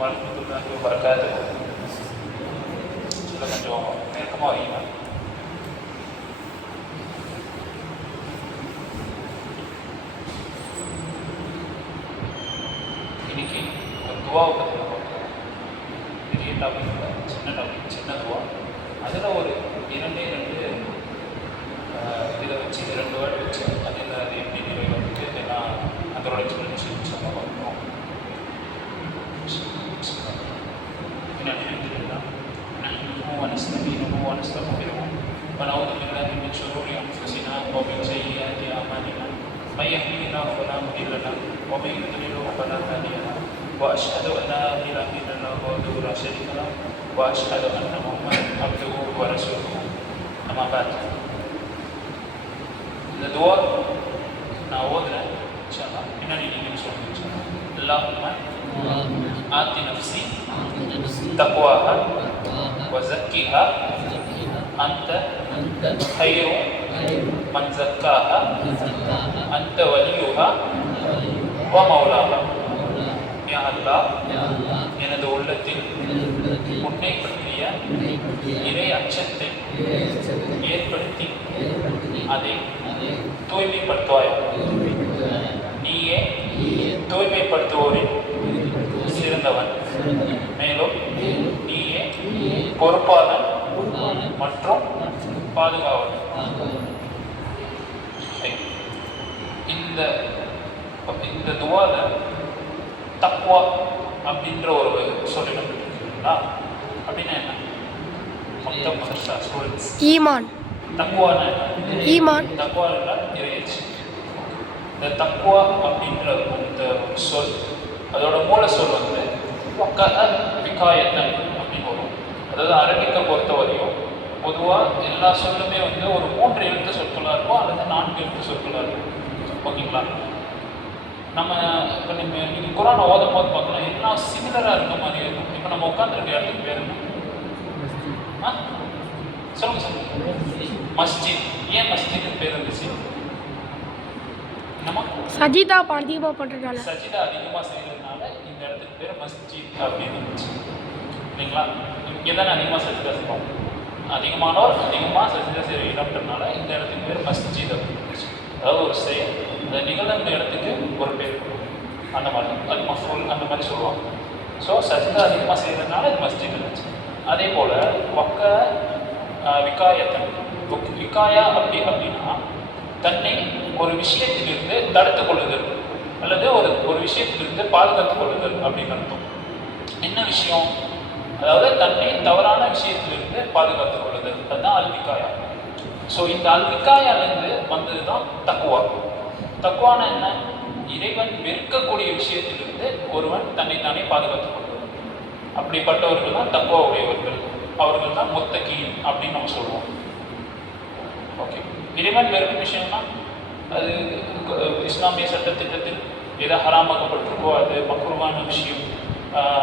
வரமத்துல்லாஹி வபரகாத்துஹு. கொஞ்சம் நெருக்கமாக வரீங்க. இன்னைக்கு ஒரு துவாவை பற்றி பார்க்கலாம். பெரிய டாபிக் இல்லை, சின்ன டாபிக், சின்ன துவா. அதில் ஒரு இரண்டு இதை வச்சு 2 வேர்டு வச்சு அதில் அது எப்படி நிறைவேறது எல்லாம் அதோட எக்ஸ்பிளனேஷன் சொல்ல பார்க்குறோம். إن الحمد لله نحمده ونستعينه ونستغفره ونعوذ بالله من شرور أنفسنا ومن سيئات أعمالنا من يهده الله فلا مضل له ومن يضلل فلا هادي له وأشهد أن لا إله إلا الله وحده لا شريك له وأشهد أن محمدا عبده ورسوله. أما بعد, இந்த துவா நான் ஓதுறேன் இன்ஷா அல்லாஹ். பின்னாடி நீங்கள் சொல்லுங்க. அல்லாஹும்ம ஆத்தி நஃப்ஸி தக்வாஹா வஸக்கிஹா அன்த கைரு மன் ஸக்காஹா அன்த வலியுஹா வ மௌலாஹா. யா அல்லாஹ், எனது உள்ளத்தில் உன்னை பற்றிய இறை அச்சத்தை ஏற்படுத்தி அதை தூய்மைப்படுத்துவாய். நீயே தூய்மைப்படுத்துவோரின் சிறந்தவன், மேலும் நீயே பொறுப்பாளன் மற்றும் பாதுகாவலன். இந்த துவால தக்வா அப்படின்ற ஒரு சொல்லிடம் இருக்குங்களா? அப்படின்னா என்ன? ஈமான். தக்வானா ஈமான். தக்வானா இறையச்சு. இந்த தக்வா அப்படின்ற அந்த சொல், அதோட மூல சொல் வந்து விகாயத்தன் அப்படின்னு வரும். அதாவது அரபிக்கை பொறுத்தவரையும் பொதுவாக எல்லா சொல்லுமே வந்து ஒரு 3 எழுத்து சொற்களாக இருக்கும் அல்லது 4 எழுத்து சொற்களாக இருக்கும். ஓகேங்களா? நம்ம இப்போ நீங்கள் குரானை ஓதும் போது பார்க்கலாம், எல்லாம் சிமிலராக இருக்க மாதிரி இருக்கும். இப்போ நம்ம உட்காந்துருக்க இடத்துக்கு பேர் என்ன? சொல்லுங்க. மஸ்ஜித். ஏன் மஸ்ஜித் பேர் இருந்துச்சு? என்னமா? சஜிதா அதிகமாக பண்ணுறதுனால. சஜிதா அதிகமாக செய்கிறதுனால இந்த இடத்துக்கு பேர் மஸ்ஜித் அப்படின்னு இருந்துச்சு. இல்லைங்களா? இங்கே தானே அதிகமாக சஜிதா செய்வோம். அதிகமானோர் அதிகமாக சஜிதா செய்கிற இடம்ன்றதுனால இந்த இடத்துக்கு பேர் மஸ்ஜித் அப்படின்னு இருந்துச்சு. அதாவது ஒரு செயல் அந்த நிகழ்ந்த இடத்துக்கு ஒரு பேர் அந்த மாதிரி, அது மஃபூல் அந்த மாதிரி சொல்லுவாங்க. ஸோ சஜிதா அதிகமாக செய்கிறதுனால இது மஸ்ஜித் இருந்துச்சு. அதே போல் விகாயத்தன். விகாயா அப்படின்னா தன்னை ஒரு விஷயத்திலிருந்து தடுத்து கொள்ளுதல் அல்லது ஒரு விஷயத்திலிருந்து பாதுகாத்துக் கொள்ளுதல் அப்படின்னு அர்த்தம். என்ன விஷயம்? அதாவது தன்னை தவறான விஷயத்திலிருந்து பாதுகாத்துக் கொள்ளுதல், அதுதான் அல்விகாயா. ஸோ இந்த அல்விகாயாலேருந்து வந்தது தான் தக்குவா. தக்குவானா என்ன? இறைவன் வெறுக்கக்கூடிய விஷயத்திலிருந்து ஒருவன் தன்னை தானே பாதுகாத்துக் கொள்வது. அப்படிப்பட்டவர்கள் தான் தக்குவா உடையவர்கள். அவர்கள் தான் முத்தகீன் அப்படின்னு நம்ம சொல்லுவோம். ஓகே, இறைவன் வெறுக்கும் விஷயம்னா அது இஸ்லாமிய சட்டத்திட்டத்தில் எதை ஹராமாக்கப்பட்டிருக்கோ அது மக்ரூவான விஷயம்,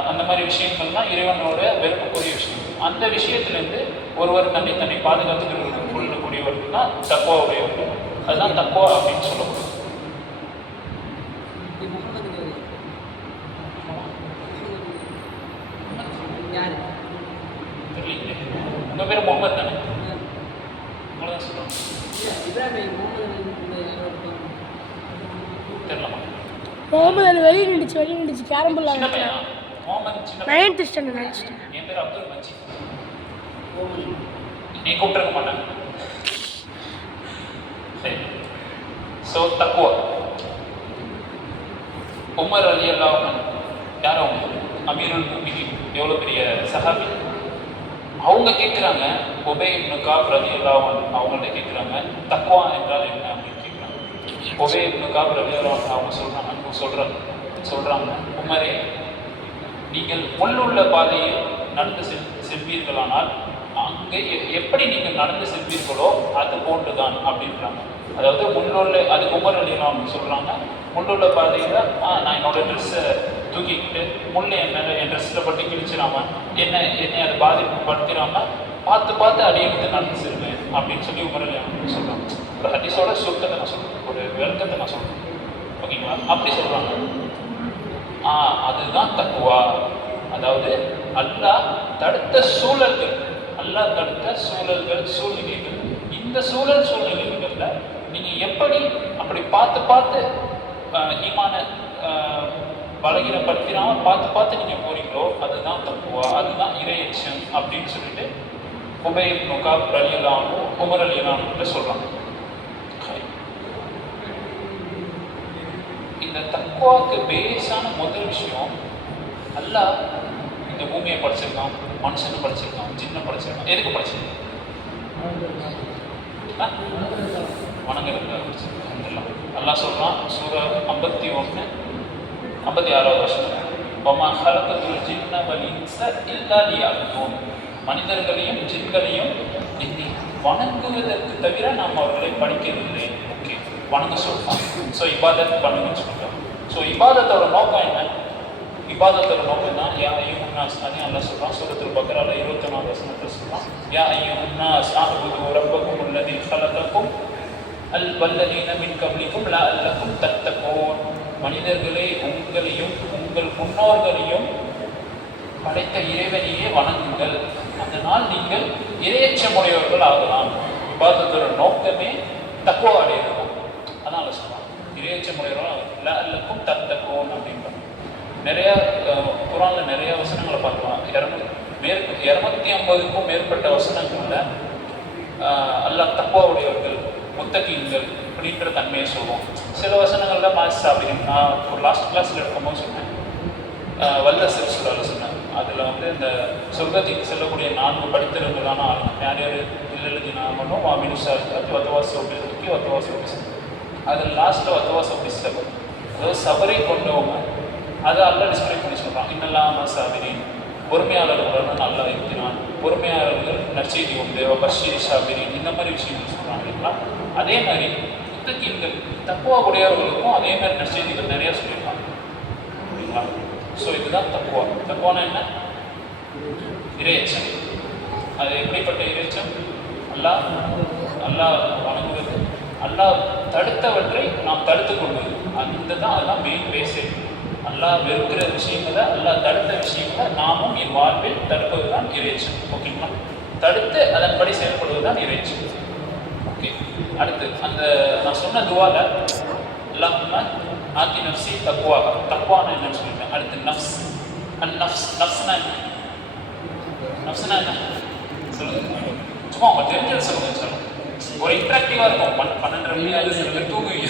அந்த மாதிரி விஷயங்கள்லாம் இறைவனோட வெறுக்கக்கூடிய விஷயம். அந்த விஷயத்திலேருந்து ஒருவர் தன்னை பாதுகாத்துக்கிறது கொள்ளக்கூடியவர்கள் தான் தக்குவா உடையவர்கள். அதுதான் தக்குவா அப்படின்னு சொல்லப்படுது. தெரியல, உங்கள் பேர் முகமது தானே? அவ்வளோதான் சொல்லுவாங்க. தெரியலமா? முகமது அது வெளியே நின்றுச்சு கேரம் போர்டு சின்ன பையனா? முகமது சின்ன 9th ஸ்டாண்டர்ட் நினச்சிட்டேன். என் பேர் அப்துல் மஜீத். நீ கூப்பிட்டுருக்க மாட்டேன். சரி. ஸோ தக்குவா. உமர் ரலியல்லாஹு அன்ஹு யார்? அவங்க அமீருல் முஃமினீன், எவ்வளோ பெரிய சஹாபி. அவங்க கேட்குறாங்க, உபை இப்னு காப் ரலியல்லாஹு அன்ஹு அவங்கள்ட்ட கேட்குறாங்க, தக்வா என்றால் என்ன அப்படின்னு கேட்குறாங்க. உபை இப்னு காப் ரலியல்லாஹு அன்ஹு அவங்க சொல்கிறாங்க, உமரே, நீங்கள் முள்ளுள்ள பாதையில் நடந்து செல்வீர்களானால் அங்கே எப்படி நீங்கள் நடந்து செல்வீர்களோ அது போன்று தான் அப்படின்றாங்க. அதாவது முள்ளுள்ள, அதுக்கு உமர் ரலியல்லாஹு அன்ஹு சொல்கிறாங்க, முள்ளுள்ள பாதையில் நான் என்னோட ட்ரெஸ்ஸை தூக்கிக்கிட்டு முள்ளை என் ட்ரெஸ்ஸில் பட்டு கிழிச்சிடாம என்னை அதை பாதிப்புப்படுத்திடாமல் பார்த்து அடியெடுத்து நடந்து செல்வேன் அப்படின்னு சொல்லி உமர் ரலியல்லாஹு அன்ஹு சொல்கிறாங்க. ஒரு ஹதீஸோட சுருக்கத்தை நான் சொல்கிறேன், ஒரு விளக்கத்தை நான் சொல்கிறேன். ஓகேங்களா? அப்படி சொல்கிறாங்க. அதுதான் தக்குவா. அதாவது அல்லாஹ் தடுத்த சூழல்கள், அல்லாஹ் தடுத்த சூழல்கள், சூழ்நிலைகள். இந்த சூழ்நிலைகள்ல நீங்க எப்படி அப்படி பார்த்து பார்த்து ஈமான பலகீனப்படுத்தினாம பார்த்து நீங்க போறீங்களோ அதுதான் தப்புவா, அதுதான் இறையச்சம் அப்படின்னு சொல்லிட்டு உபை இப்னு கஅப் ரலியல்லாஹு அன்ஹு, உமர் ரலியல்லாஹு அன்ஹு சொல்றாங்க. இந்த தக்வாக்கு பேஸான முதல் விஷயம், அல்லாஹ் இந்த பூமியை படைச்சிருக்கான், மனுஷனை படைச்சிருக்கான், ஜின்னை படைச்சிருக்கான். எதுக்கு படைச்சிருக்கான்? வணங்குறதுக்காக படைச்சிருக்கான். அல்லாஹ் சொல்றான் சூரா 51 56வது வசனம், வமா ஹலகத்துல் ஜின்ன வல் இன்ஸ இல்லா லியஅபுதூன், மனிதர்களையும் ஜின்களையும் என்னை வணங்குவதற்கு தவிர நாம் அவர்களை படிக்கவில்லை. ஓகே, வணங்க சொல்றான். ஸோ இபாதத் பண்ணுங்கன்னு சொல்றான். ஸோ இபாதத்தோட நோக்கம் என்ன? இபாதத்தோட நோக்கம் தான் யா ஐயுஹன் நாஸ், அதையும் அல்லாஹ் சொல்றான் சூரத்துல் பக்ரால 24வது வசனத்தில் சொல்றான், யா ஐயுஹன் நாஸ் அஅ்புது ரப்பக்கும் அல்லதீ ஹலகக்கும் வல்லதீன மின் கப்லிக்கும் லஅல்லக்கும் தத்தகூன், மனிதர்களே உங்களையும் உங்கள் முன்னோர்களையும் படைத்த இறைவனையே வணங்குங்கள், அதனால் நீங்கள் இறையச்சமுடையவர்கள் ஆகலாம். இபாதத்தோட நோக்கமே தக்வா அடையணும். அதனால சொல்றான் இறையச்சமுடையவர்கள் லஅல்லக்கும் தத்தகூன் அப்படின்றான். நிறைய குர்ஆன்ல நிறைய வசனங்களை பார்க்கலாம். 250க்கும் மேற்பட்ட வசனங்கள்ல அல்லாஹ் தக்வாவுடையவர்கள், முத்தகீன்கள் அப்படின்ற தன்மையை சொல்லுவோம். சில வசனங்கள்ல மாசாபிரின், நான் ஒரு லாஸ்ட் கிளாஸ்ல இருக்கும்போது சொன்னேன், வல்லசர் சூறால சொன்னேன். அதில் வந்து இந்த சொர்க்கத்துக்கு செல்லக்கூடிய 4 படித்தவர்களான ஆளுங்க யார் யார் இல்லதினாமனும் வாமினுசாரி வத்தவாசோபிக்கு வத்தவாசோபி, அதில் லாஸ்ட்டில் வத்தவாசோபி சபர், அதாவது சபரை கொண்டவங்க, அதை அல்லாஹ் டிஸ்கிரைப் பண்ணி சொல்கிறான். இன்னெல்லாம் சாபிரின், பொறுமையாளர்களுடன் நல்லா இருக்கிறான், பொறுமையாளர்கள் நற்செய்தி உண்டு, பஷீர் ஷாபிரின், இந்த மாதிரி விஷயங்கள் சொல்கிறாங்க இல்லைங்களா. அதே மாதிரி முத்தகீன்கள் தக்குவா உடையவர்களுக்கும் அதே மாதிரி நற்செய்திகள் நிறையா சொல்லியிருக்காங்க இல்லைங்களா. ஸோ இதுதான் தக்குவா. தக்குவானா என்ன? இறையச்சம். அது எப்படிப்பட்ட இறையச்சம்? அல்லாஹ் வணங்குவது, அல்லாஹ் தடுத்தவற்றை நாம் தடுத்து கொள்வது, அதுதான் மெயின் பேஸே. அல்லாஹ் வெறுக்கிற விஷயங்களை, அல்லாஹ் தடுத்த விஷயங்களை நாமும் என் வாழ்வில் தடுப்பது தான் இறையச்சம். ஓகேங்களா. தடுத்து அதன்படி செயல்படுவது தான் இறையச்சம். ஓகே, அடுத்து அந்த நான் சொன்ன துவால அல்லாஹும்ம ஆத்தி நஃப்ஸி தக்வா, தக்வானா என்னன்னு சொல்லிட்டேன். அடுத்து நஃப்ஸ், நஃப்ஸ்னா என்ன? நஃப்ஸ்னா என்ன சொல்லுங்க, சும்மா அவங்க தெரிஞ்சது சொல்லுங்க. சொல்லுங்க, ஒரு இன்ட்ராக்டிவாக இருக்கும். 12:30 மணி அது சில பேர் தூங்குவீங்க.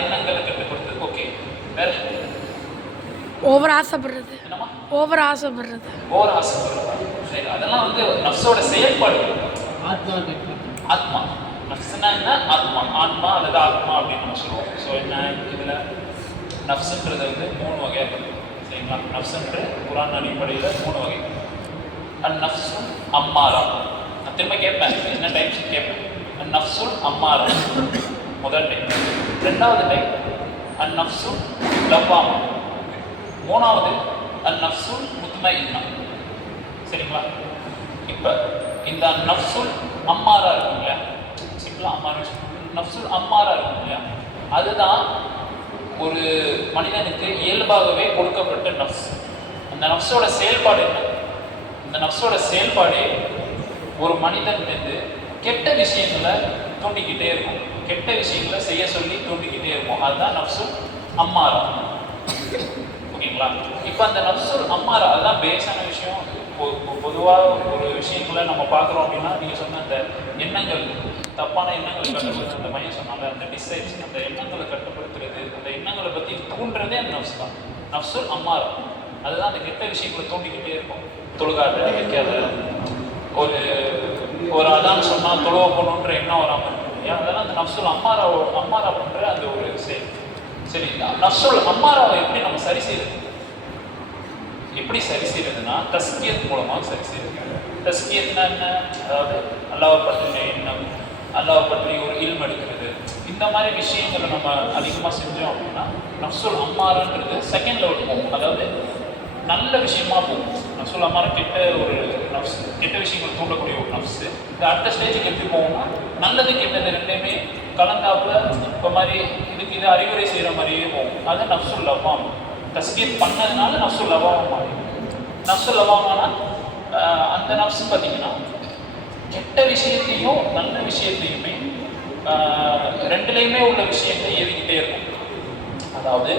எண்ணங்களை கட்டுப்படுத்து. ஓகே, வேற ஓவர் ஆசைப்படுறது. ஓவர் ஆசைப்படுறது. சரி, அதெல்லாம் வந்து நஃப்ஸோட செயல்பாடு. ஆத்மா நஃப்ஸ்னா என்ன? ஆத்மா அல்லது ஆத்மா அப்படின்னு நம்ம சொல்லுவோம். ஸோ என்ன இதில் நஃப்ஸ்ன்றது வந்து 3 வகையாக இருக்குது. சரிங்களா. நஃப்ஸ்ன்ற குர்ஆன் அடிப்படையில் 3 வகை. நஃப்ஸுல் அம்மாரா, நான் திரும்ப கேட்பேன், என்ன டைப்ஸ் கேட்பேன். நஃப்ஸுல் அம்மாரா முதல் டைப். 2வது டைப் நஃப்ஸுல் லவ்வாமா. 3வது நஃப்ஸுல் முத்மஇன்னா. சரிங்களா. இப்போ இந்த நஃப்ஸுல் அம்மாரா இருக்கும் இல்லையா, சிம்பிளா அம்மாரா, நஃப்ஸுல் அம்மாரா இருக்கும் இல்லையா, அதுதான் ஒரு மனிதனுக்கு இயல்பாகவே கொடுக்கப்பட்ட நஃப்ஸ். அந்த நஃப்ஸோட செயல்பாடு என்ன? இந்த நஃப்ஸோட செயல்பாடே ஒரு மனிதன் வந்து கெட்ட விஷயங்களை தூண்டிக்கிட்டே இருக்கும், கெட்ட விஷயங்களை செய்ய சொல்லி தூண்டிக்கிட்டே இருக்கும். அதுதான் நஃப்ஸுல் அம்மாரா. ஓகேங்களா. இப்போ அந்த நஃப்ஸுல் அம்மாரா அதுதான் பேஸான விஷயம். பொதுவாக ஒரு விஷயங்களை நம்ம பார்க்குறோம் அப்படின்னா, நீங்கள் சொன்ன அந்த எண்ணங்கள், தப்பான எண்ணங்களை கட்டுப்படுத்துறது, அந்த மையம் சொன்னால அந்த டிசைட்ஸ், அந்த எண்ணங்களை கட்டுப்படுத்துறது, அந்த எண்ணங்களை பற்றி தூண்டுறதே அந்த நஃப்ஸ் தான். நஃப்ஸுல் அம்மாரா அதுதான் அந்த கெட்ட விஷயங்களை தூண்டிக்கிட்டே இருக்கும். தொழுகாத, வைக்காத, ஒரு அதான் சொன்னால் தொழுவ போகணுன்ற எண்ணம் வராமல் இருக்கும் இல்லையா, அதெல்லாம் அந்த நஃப்ஸுல் அம்மாரா பண்ணுற அந்த ஒரு செயல். சரி, நஃப்ஸுல் அம்மாராவை எப்படி நம்ம சரி செய்யறது? எப்படி சரி செய்யறதுன்னா தஸ்கியத் மூலமாக சரி செய்யறது. தஸ்கியத்னா என்ன? அதாவது அல்லாஹ்வை பற்றின எண்ணம், அல்லாஹ்வை பற்றி ஒரு இல்ம் எடுக்கிறது, இந்த மாதிரி விஷயங்களை நம்ம அதிகமாக செஞ்சோம் அப்படின்னா நஃப்ஸுல் அம்மாரான்றது செகண்ட் லெவல் போகும். அதாவது நல்ல விஷயமா போகும். நஃப்ஸுல் அம்மாரா கெட்ட விஷயங்கள் தூண்டக்கூடிய ஒரு நஃப்ஸ். இந்த அடுத்த ஸ்டேஜுக்கு எப்படி போகும்னா நல்லது கெட்டது ரெண்டையுமே கலந்தாப்புல இப்போ மாதிரி இதுக்கு இது அறிவுரை செய்கிற மாதிரியே போகும். அது நஃப்ஸுல் லவ்வாம். தஸ்கீர் பண்ணதுனால நஃப்சுல் லவாமா மாறிடும். நஃப்சுல் லவாமானா அந்த நஃப்ஸ் பார்த்தீங்கன்னா கெட்ட விஷயத்தையும் நல்ல விஷயத்தையுமே ரெண்டுலேயுமே உள்ள விஷயத்தை ஏறிக்கிட்டே இருக்கும். அதாவது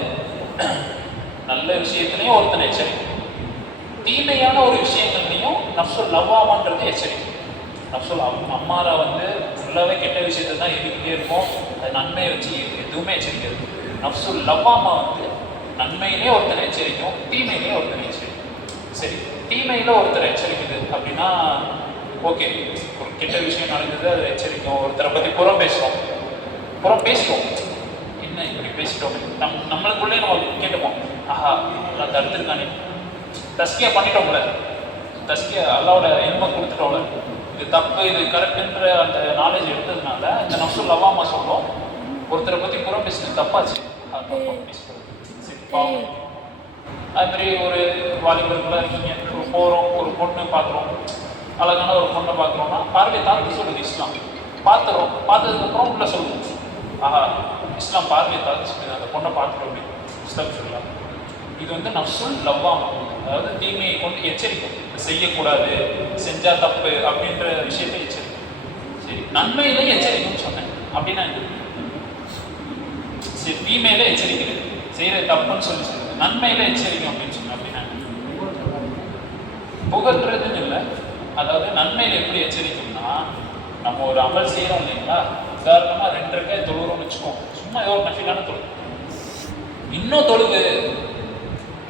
நல்ல விஷயத்துலையும் ஒருத்தனை எச்சரிக்கும், தீமையான ஒரு விஷயங்கள்லையும் நஃப்சுல் லவாமான்றது எச்சரிக்கும். நஃப்சுல் அம்மாரா வந்து ஃபுல்லாகவே கெட்ட விஷயத்தை தான் எதிர்க்கிட்டே இருக்கும், அது நன்மையை வச்சு எதுவுமே எச்சரிக்கிறது. நஃப்சுல் லவாமா வந்து நன்மையிலே ஒருத்தரை எச்சரிக்கும், தீமையிலே ஒருத்தரை எச்சரிக்கும். சரி, தீமையில் ஒருத்தரை எச்சரிக்குது அப்படின்னா ஓகே, ஒரு கெட்ட விஷயம் நடக்குது, அதை எச்சரிக்கும். ஒருத்தரை பற்றி புறம் பேசுவோம், என்ன இப்படி பேசிட்டோம், நம்மளுக்குள்ளே நம்ம கேட்டுப்போம், ஆஹா நல்லா தடுத்துருக்கானே, தஸ்கியா பண்ணிட்டோம்ல, தஸ்கியா அல்லாவோட இன்பை கொடுத்துட்டோம்ல, இது தப்பு இது கரெக்டுன்ற அந்த நாலேஜ் எடுத்ததுனால இந்த நஃப்சுல் லவாமா சொல்லும், ஒருத்தரை பற்றி புறம் பேசுறது தப்பாச்சு, அது தப்பாக பேசுறது. சரி, பாவம். அது மாதிரி ஒரு வாலிபர்களாக இருக்கீங்க, போகிறோம், ஒரு பொண்ணு பார்க்குறோம், அழகான ஒரு பொண்ணை பார்க்குறோம்னா பார்வை தாழ்த்து சொல்லுது இஸ்லாம். பார்த்ததுக்கப்புறம் உள்ள சொல்லுவோம், ஆஹா இஸ்லாம் பார்வையை தாழ்த்து சொல்லுது, அந்த பொண்ணை பார்த்துட்டோம் இஸ்லாம் சொல்லலாம். இது வந்து நஃப்சுல் லவாமா, அதாவது தீமையை கொண்டு எச்சரிக்கும், செய்யக்கூடாது, செஞ்சா தப்பு அப்படின்ற விஷயத்தை எச்சரிக்கும். சரி, நன்மையிலே எச்சரிக்கும்னு சொன்னேன் அப்படின்னா சரி, தீமையில எச்சரிக்கிறது, செய்யற தப்புன்னு சொல்லி சொல்லுது, நன்மையில எச்சரிக்கும் அப்படின்னு சொன்னேன் அப்படின்னா புகழ்றதுன்னு இல்லை. அதாவது நன்மையில எப்படி எச்சரிக்கும்னா, நம்ம ஒரு அமல் செய்யறோம் இல்லைங்களா, உதாரணமா 2 ரக்காத் தொழுகிறோம்னு வச்சுக்கோம், சும்மா ஏதோ ஒரு நஃபிலான தொழுகு, இன்னும் தொழுகு,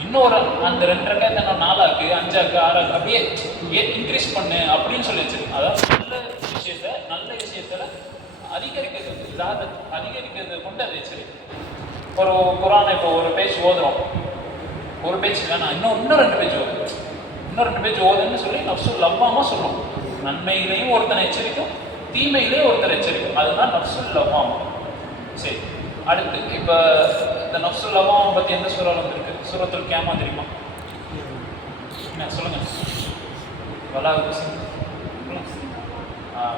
இன்னும் ஒரு அந்த 2 ரக்காத் 4 ஆக்கு 5 ஆக்கு 6 ஆக்கு அப்படியே இன்க்ரீஸ் பண்ணு அப்படின்னு சொல்லி வச்சிருக்கு. அதாவது நல்ல விஷயத்துல அதிகரிக்கிறது கொண்டு அதை எச்சரிக்கும். ஒரு குரானை இப்போ ஒரு பேஜ் ஓதுறோம், ஒரு பேஜ் வேணாம், இன்னும் 2 பேஜ் ஓது, இன்னும் 2 பேஜ் ஓதுன்னு சொல்லி நஃப்சுல் லவாமா சொல்லும். நன்மையிலையும் ஒருத்தனை எச்சரிக்கும், தீமையிலையும் ஒருத்தர் எச்சரிக்கும், அதுதான் நஃப்சுல் லவாமா. சரி, அடுத்து இப்போ இந்த நஃப்சுல் லவாமா பற்றி எந்த சூறால வந்திருக்கு? சூரத்துல் கியாமா தெரியுமா? என்ன சொல்லுங்க.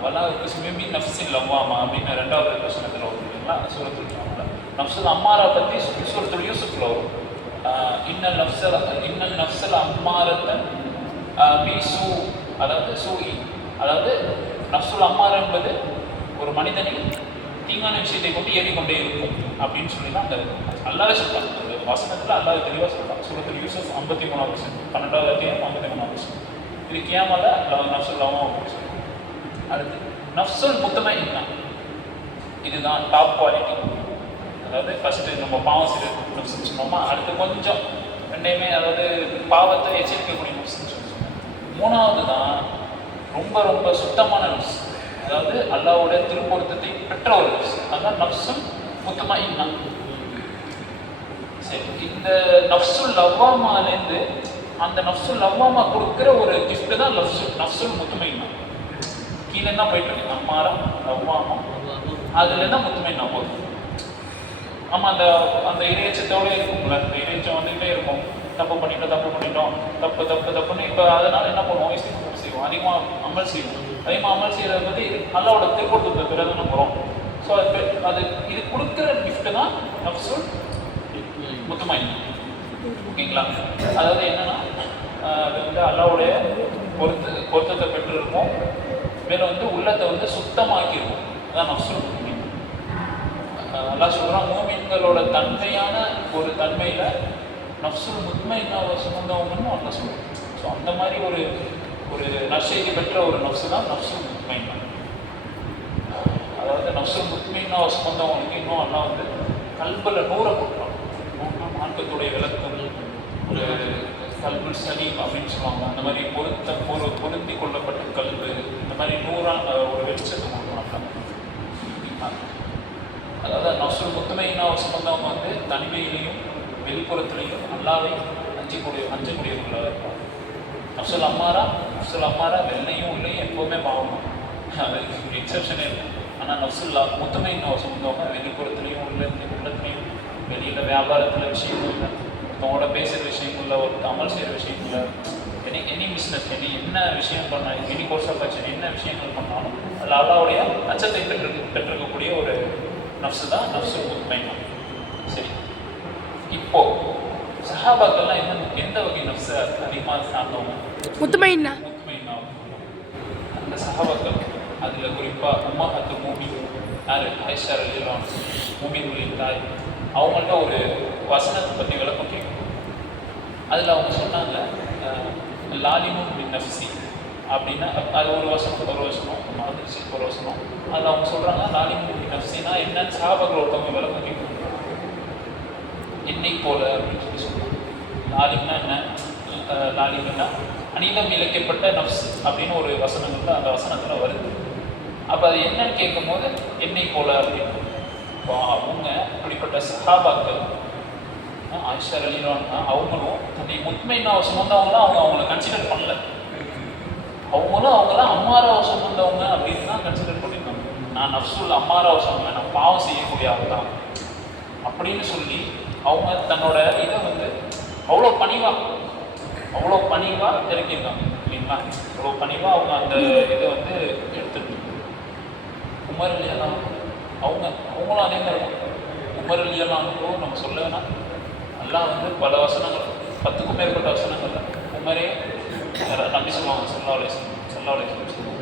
வலாவுக்கு சிமி நஃப்சில் லவாமா அப்படின்னு 2வது வசனத்தில் வரும் இல்லைங்களா, சூரத்துல் கியாமாவில். நஃப்சுல் அம்மாரா பற்றி சூரத்துல் யூசுஃபில் வரும், இன்னல் நஃப்சல் அம்மாரத்தன் பீசு, அதாவது சூஇ, அதாவது நஃப்சுல் அம்மாரா என்பது ஒரு மனிதனில் தீங்கான விஷயத்தை கொண்டு ஏறிக்கொண்டே இருக்கும் அப்படின்னு சொல்லி தான் அந்த அல்லாஹ் சொல்றான். அந்த வசனத்தில் அல்லாஹ் தெளிவாக சொல்றான். சூரத்துல் யூசுஃப் 53வது வசனம், 12வது அத்தியாயம் 53வது வசனம். இது கியாமால நஃப்சுல் லவாமா அப்படின்னு சொல்லுவாங்க. அடுத்து நஃப்சுல் முத்மஇன்னா, இதுதான் டாப் குவாலிட்டி. அதாவது ஃபஸ்ட்டு நம்ம பாவம் செய்கிற நஃப்ஸ்ன்னு சொன்னோமா, அடுத்து கொஞ்சம் ரெண்டையுமே, அதாவது பாவத்தை எச்சரிக்கக்கூடிய நஃப்ஸ்ன்னு சொல்லி சொன்னோம். 3வது தான் ரொம்ப ரொம்ப சுத்தமான நஃப்ஸ், அதாவது அல்லாஹ்வுடைய திருப்பொருத்தத்தை பெற்ற ஒரு நஃப்ஸ், அதுதான் நஃப்சுல் முத்மஇன்னா. சரி, இந்த நஃப்சுல் லவாமாலேருந்து அந்த நஃப்சுல் லவாமா கொடுக்குற ஒரு கிஃப்ட் தான் நஃப்சுல் முத்மஇன்னா. கீழே தான் போயிட்டு இருக்கு, அம்மாரா லவாமா, அதுலேருந்து தான் முத்மஇன்னா போகுது. ஆமாம், அந்த இறையச்சத்தோடு இருக்கும்ல, அந்த இறையச்சம் வந்துகிட்டே இருக்கும், தப்பு பண்ணிட்டோம், தப்புன்னு. இப்போ அதனால் என்ன பண்ணுவோம், இஸ்திக்ஃபார் செய்வோம், அதிகமாக அமல் செய்கிறத பற்றி அல்லாஹ்வோட திருப்பொருத்தத்தை பெற தானே போகிறோம். ஸோ அது இது கொடுக்குற கிஃப்ட் தான் நஃப்சுல் முத்மஇன்னா. ஓகேங்களா? அதாவது என்னன்னா, அது வந்து அல்லாஹ்வுடைய பொருத்தத்தை பெற்றிருக்கும், மேலும் வந்து உள்ளத்தை வந்து சுத்தமாக்கியிருக்கும், அதான் நஃப்சுல் முத்மஇன்னா. அல்லாஹ் சொல்கிறான், மூமின்களோட தன்மையான ஒரு தன்மையில் நஃப்சுல் முத்மஇன்னாவை சுமந்தவங்கன்னு அல்லாஹ் சொல்கிறான். ஸோ அந்த மாதிரி ஒரு நற்செய்தி பெற்ற ஒரு நஃப்ஸு தான் நஃப்சுல் முத்மஇன்னா. அதாவது நஃப்சுல் முத்மஇன்னாவை சுமந்தவங்களுக்கு இன்னும் அல்லாஹ் வந்து கல்பில் நூறை கொடுக்குறான். மார்க்கத்துடைய விளக்கம், ஒரு கல்புல் சலீம் அப்படின்னு சொல்லுவாங்க, அந்த மாதிரி பொருத்தி கொள்ளப்பட்ட கல்வி, இந்த மாதிரி ஒரு வெளிச்சத்தை கொடுக்குறாங்க. அதாவது நஃப்சுல் முத்மஇன்னாவை சுமந்தவங்க வந்து தனிமையிலையும் வெளிப்புறத்துலையும் அல்லாஹ்வை அஞ்சக்கூடியவர்களாக இருப்பாங்க. நஃப்சுல் அம்மாரா வெள்ளையும் உள்ளேயும் எப்போவுமே பாவம், அது ஒரு எக்ஸப்ஷனே இருக்கும். ஆனால் நஃப்சுல் முத்மஇன்னாவை சுமந்தவங்க வெளிப்புறத்துலையும் உள்ளத்துலையும், வெளியில் வியாபாரத்தில் விஷயங்கள்ல, ஒருத்தவங்களோட பேசுகிற விஷயங்களில், ஒருத்தர் அமல் செய்கிற விஷயங்களில், எனி பிஸ்னஸ், என்ன விஷயம் பண்ணாலும், எனி கோர்ஸ் ஆஃப் ஆக்ஷன், என்ன விஷயங்கள் பண்ணாலும் அதில் அல்லாஹ்வுடைய அச்சத்தை பெற்றிருக்கக்கூடிய ஒரு நஃப்ஸு தான் நஃப்சுல் முத்மஇன்னா. சரி, இப்போ சஹாபாக்கள்லாம் எந்த வகை நஃப்ஸை அதிகமாக சார்ந்தவங்க? முத்துமைன்னா முத்துமைன்னா அந்த சஹாபாக்கள் அதில் குறிப்பாக உம்மஹத்து மூமின் யார்? ஆயிஷா ரலியல்லாஹு அன்ஹா, மூமின்களின் தாய். அவங்கள்ட்ட ஒரு வசனத்தை பற்றி விளக்கம் கேட்கும். அதில் அவங்க சொன்னாங்க லாலிமும் மின் நஃப்ஸி அப்படின்னா அது ஒரு வசனம் மறந்துச்சு ஒரு வசனம். அதில் அவங்க சொல்கிறாங்க லாலிமும் மின் நஃப்ஸினா என்னன்னு சஹாபாக்கள் ஒருத்தவங்க விளக்கம் கேட்கும். என்னை போல அப்படின்னு சொல்லி சொல்லுவாங்க. லாலிம்னா என்ன? லாலிம்னா அநீதம் இழைக்கப்பட்ட நஃப்ஸ் அப்படின்னு ஒரு வசனங்கள் அந்த வசனத்தில் வருது. அப்போ அது என்னன்னு கேட்கும் போது என்னை போல அப்படின்னு. இப்போ அவங்க இப்படிப்பட்ட சஹாபாக்கள் ஆயிஷா ரலியல்லாஹு அன்ஹா அவங்களும் தன்னை முத்மைனாவை சுமந்தவங்களாம் அவங்கள கன்சிடர் பண்ணல. அவங்களாம் அம்மாராவை சுமந்தவங்க அப்படின்னு தான் கன்சிடர் பண்ணியிருக்காங்க. நான் நஃப்ஸுல் அம்மாராவை சுமந்தேன், நான் பாவம் செய்யக்கூடிய ஆள் தான் அப்படின்னு சொல்லி அவங்க தன்னோட இதை அவ்வளோ பணிவாக இறக்கியிருக்காங்க இல்லைங்களா? அவ்வளோ பணிவாக அவங்க அந்த இதை எடுத்துட்டு உமர் ரலியல்லாஹு அன்ஹு அவங்களும் அதே மாதிரி உமர் ரலியல்லாஹு அன்ஹு நம்ம சொல்ல வேணாம். எல்லாம் பல வசனங்கள் 10க்கும் மேற்பட்ட வசனங்கள் உமரே நம்பி சொல்லுவாங்க. ஸல்லல்லாஹு அலைஹி வஸல்லம்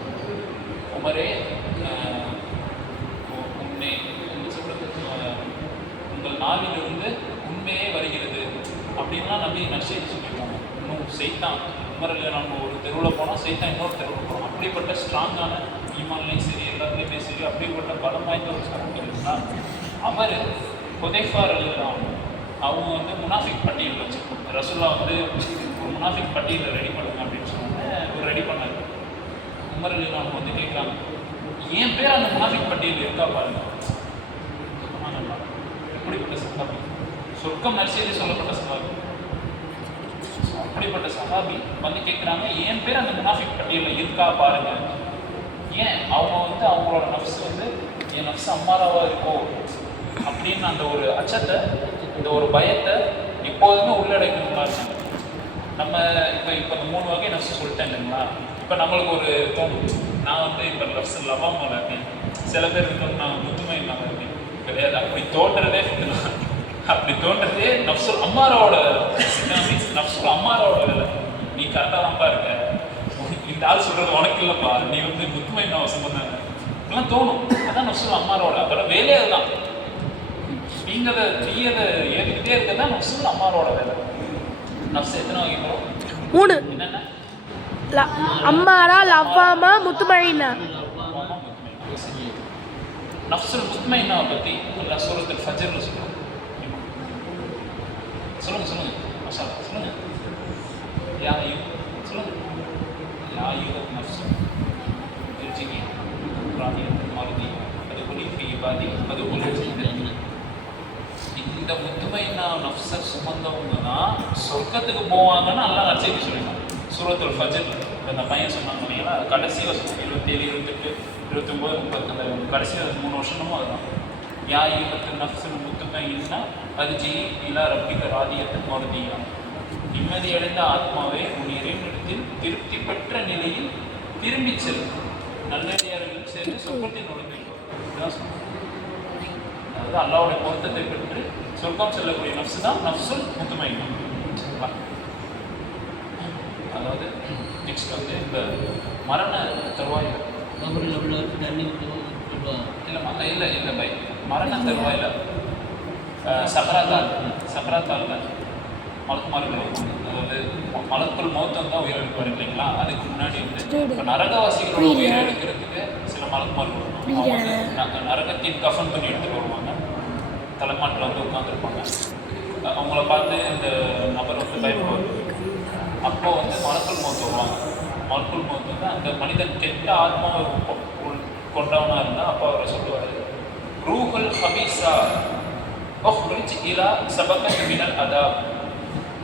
உமரே உன்னை என்ன சொல்கிறது, உங்கள் நாவிலிருந்து உண்மையே வருகிறது அப்படின்லாம் நம்பி நற்செய்தி சொல்லியிருக்காங்க. இன்னும் செய்தான் உமர் ரலியல்லாஹு அன்ஹு ஒரு தெருவில் போனால் செய்தான் இன்னொரு தெருவில் போனோம். அப்படிப்பட்ட ஸ்ட்ராங்கான ஈமான்லையும் சரி எல்லாத்துலேயுமே சரி அப்படிப்பட்ட பலம் வாய்ந்த ஒரு சகோதரர்னா அவர் ஹுதைஃபா ரலியல்லாஹு அன்ஹு அவங்க முனாஃபிக் பட்டியல் வச்சுருக்கோம். ரசூலா ஒரு முனாஃபிக் பட்டியலில் ரெடி பண்ணுங்க அப்படின்னு சொன்னாங்க. ஒரு ரெடி பண்ணாங்க. உமர் ரலியல்லாஹு அன்ஹு கேட்குறாங்க, என் பேர் அந்த முனாஃபிக் பட்டியலில் இருக்கா பாருங்க. எப்படிப்பட்ட சஹாபி, சொர்க்கம் நற்செய்தி சொல்லப்பட்ட சஹாபி. அப்படிப்பட்ட சஹாபி கேட்குறாங்க, என் பேர் அந்த முனாஃபிக் பட்டியலில் இருக்கா பாருங்க. ஏன் அவங்க அவங்களோட நஃப்ஸ் என் நஃப்ஸ் அம்மாராவாக இருக்கோ அப்படின்னு அந்த ஒரு அச்சத்தை, இந்த ஒரு பயத்தை எப்போதுமே உள்ளடக்கணுங்களா இருக்காங்க. நம்ம இப்போ இந்த 3 வகை நஃப்ஸ் சொல்லிட்டேன் இல்லைங்களா? இப்போ நம்மளுக்கு ஒரு தோணும், நான் இப்போ நஃப்ஸ் லவாமல் இருக்கேன், சில பேர் நான் முத்துமையினால இருக்கேன். கிடையாது, அப்படி தோன்றதே நஃப்ஸுல் அம்மாரோட மீன்ஸ் நஃப்ஸுல் அம்மாரோட வேலை. நீ கரெக்டாக தான்ப்பா இருக்க, இந்த ஆள் சொல்கிறது உனக்கு இல்லைப்பா, நீ முத்துமையினாவை சம்பந்தாங்க இதெல்லாம் தோணும். அதான் நஃப்ஸுல் அம்மாரோட அதோட வேலையே அதுதான். தீயதை ஏற்றுக்கிட்டே இருக்க தான் நஃப்ஸுல் அம்மாரோட வேலை. நஃப்ஸ் எத்தனை வகைப்போ? 3. என்னென்ன? அம்மாரா, லவ்வாமா, முத்துமைனா. நஃப்ஸுல் முத்மைனாவை பற்றி அல்லாஹ் சூரத்துல் ஃபஜ்ர்ல சொல்லுவாங்க. சொல்லுங்க மாஷா அல்லாஹ் சொல்லுங்க. யா அய்யுஹன் நஃப்ஸு இர்ஜிஇ ராதியத்தன் மர்தியா ஃபதுகுலி ஃபீ இபாதி ஃபதுகுலி ஜன்னதி. இந்த முத்துமைனா நஃப்ஸை சுமந்தவங்க தான் சொர்க்கத்துக்கு போவாங்கன்னு அல்லாஹ் நற்செய்தி சொல்லிட்டாங்க சூரத்துல் ஃபஜ்ர். அந்த பையன் சொன்னாங்க இல்லைங்களா, கடைசி வருஷம் 27, 28, 29, 30 அந்த கடைசி 3 வருஷமும் அதுதான். யா அய்யுஹன் நஃப்ஸுல் முத்துமைனா அர்ஜிஇ இலா ரப்பிக ராதியத்தன் மர்தியா. நிம்மதியடைந்த ஆத்மாவே உன் இறைவனிடத்தில் திருப்தி பெற்ற நிலையில் திரும்பி செல்லும், நல்லடியார்கள் சேர்ந்து சொர்க்கத்தில் நுழைந்திருக்கும். இதுதான் சொல்லுவாங்க. அதாவது அல்லாஹ்வுடைய பொருத்தத்தை பெற்று சொர்க்கம் செல்லக்கூடிய நஃப்ஸ் தான் நஃப்ஸுல் முத்மைனா. அதாவது நெக்ஸ்ட் இந்த மரண தருவாயில் இல்லை பை மரண தருவாயில் சக்கராத்தால் மலக்குமார்கள், அதாவது மலக்குள் மௌத்தம் தான் உயிர் எடுப்பார் இல்லைங்களா? அதுக்கு முன்னாடி இப்போ நரகவாசிகளோட உயிரை எடுக்கிறதுக்கு சில மலக்குமார்கள் வருவாங்க. அவங்க நரகத்தின் கஃன் பண்ணி எடுத்துகிட்டு வருவாங்க. தலைமாட்டில் உட்காந்துருப்பாங்க. அவங்கள பார்த்து இந்த நபர் பயப்படுவார். அப்போ மலக்குள் மௌத் வருவாங்க. மலக்குள் மௌத் அந்த மனிதன் கெட்ட ஆத்மாவை கொண்டவனாக இருந்தால் அப்போ அவரை சொல்லுவார், ரூஹுல் ஹபீஸா உஹ்ரிஜ் இலா சபகக மினல் அதாப்.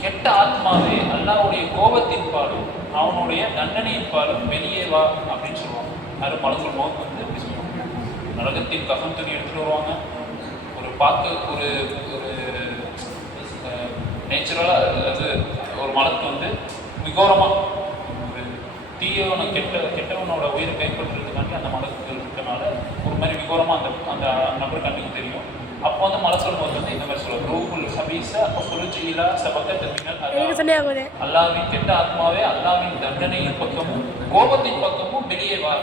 கெட்ட ஆத்மாவே அல்லாஹ்வுடைய கோபத்தின் பாலும் அவனுடைய தண்டனையின் பாலும் வெளியே வா அப்படின்னு சொல்லுவாங்க. அது மலக்குள் மௌத் எப்படி சொல்லுவாங்க, நரகத்தின் கஃன் துணி எடுத்துகிட்டு வருவாங்க. ஒரு பார்க்க ஒரு நேச்சுரலாக, அதாவது ஒரு மலக்கு விகோரமாக ஒரு கெட்டவனோட உயிரை கைப்பற்றுறதுக்காண்டி அந்த மலக்குகள் இருக்கனால ஒரு மாதிரி விகோரமாக அந்த நபர் கண்ணுக்கு தெரியும். அப்போ வந்து மலை சொல்லும்போது வந்து இந்த மாதிரி சொல்லுவோம் ரூஹுல் ஹபீஸ ஃபுருஜ் இலா சபகத் மினல் அல்லாஹ். அல்லாஹ்வின் கெட்ட ஆத்மாவே அல்லாஹ்வின் தண்டனையின் பக்கமும் கோபத்தின் பக்கமும் வெளியே வா